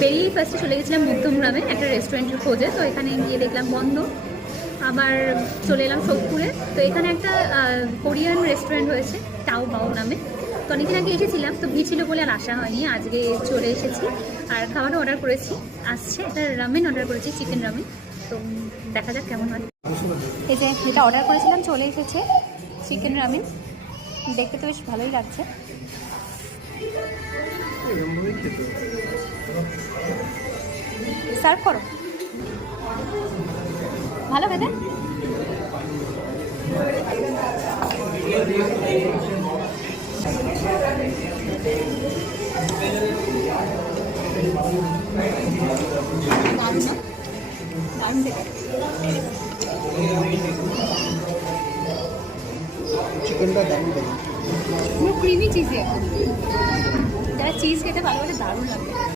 বেরিয়েই ফার্স্টে চলে গেছিলাম মধ্যমগ্রামে একটা রেস্টুরেন্টের খোঁজে, তো এখানে গিয়ে দেখলাম বন্ধ। আবার চলে এলাম সোদপুরে, তো এখানে একটা কোরিয়ান রেস্টুরেন্ট হয়েছে টাও বাও নামে। তো অনেকদিন আগে এসেছিলাম, তো ভিড় ছিল বলে আর আসা হয়নি, আজকে চলে এসেছি। আর খাবারও অর্ডার করেছি, আসছে একটা রামেন অর্ডার করেছি, চিকেন রামেন। তো দেখা যাক কেমন হয়। এই যে যেটা অর্ডার করেছিলাম চলে এসেছে, চিকেন রামেন। দেখতে তো বেশ ভালোই লাগছে। সার্ভ করো, ভালো খেতে। চিকেনটা দারুণ দেখুন, পুরো ক্রিমি চিজই, যারা চিজ খেতে ভালোবাসে দারুণ লাগে।